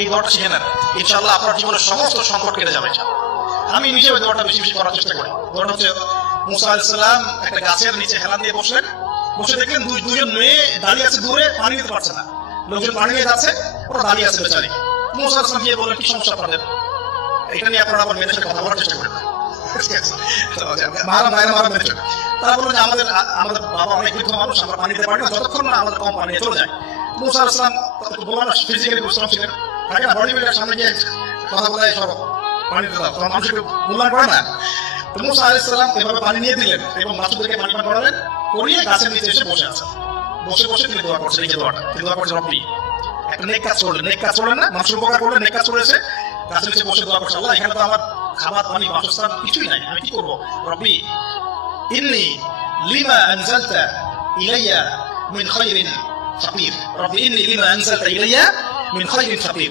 এই দোয়াটা শিখে নেন, ইনশাআল্লাহ আপনার জীবনের সমস্ত সংকট কেটে যাবে। আমি নিজে ওই দোয়াটা বেশি বেশি করার চেষ্টা করি। দোয়াটা হচ্ছে, মুসা আলাইহিস সালাম একটা গাছের নিচে হেলান দিয়ে বসলেন, বসে দেখলেন দুজন মেয়ে দাঁড়িয়ে আছে দূরে, পানি দিতে পারছে না। লোকজন পানি নিয়ে যাচ্ছে, ওরা দাঁড়িয়ে আছে বেচারি। মুসা আলাইহিস সালাম গিয়ে বললেন, কি সমস্যা আপনাদের? এটা নিয়ে আপনারা আবার মেয়েদের সাথে কথা বলার চেষ্টা করেন। তারা বললেন যে আমাদের বাবা অনেক বৃদ্ধ মানুষ, আমরা পানি দিতে পারি না যতক্ষণ না আমাদের কম পানি চলে যায়। মুসা আলাইহিস সালাম বললাম না, ফিজিক্যালি পরিশ্রম ছিলেন, থাকে না বডি বিল্ডার সামনে গিয়ে কথা বলে সব পানি দিতে দাও, তোমার মানুষকে মূল্যায়ন করে না। তো মুসা আলাইহিস সালাম এভাবে পানি নিয়ে দিলেন এবং বাচ্চাদেরকে পানি পান করালেন, করিয়ে গাছের নিচে এসে বসে আছেন। বসে বসে তিনি দোয়া করছেন, এই যে দোয়াটা তিনি দোয়া করছেন, রব্বি, একটা নেক কাজ করলেন, নেক কাজ করলেন না, মানুষের উপকার করলেন, নেক কাজ করেছে, গাছের নিচে বসে দোয়া করছে, আল্লাহ এখানে তো আমার খাবার পানি বাসস্থান কিছুই নাই, আমি কি করবো? রব্বি ইন্নী লিমা আনজালতা ইলাইয়া মিন খায়রিন ফাকির, রব্বি ইন্নী লিমা আনজালতা ইলাইয়া মিন খায়রিন ফাকির।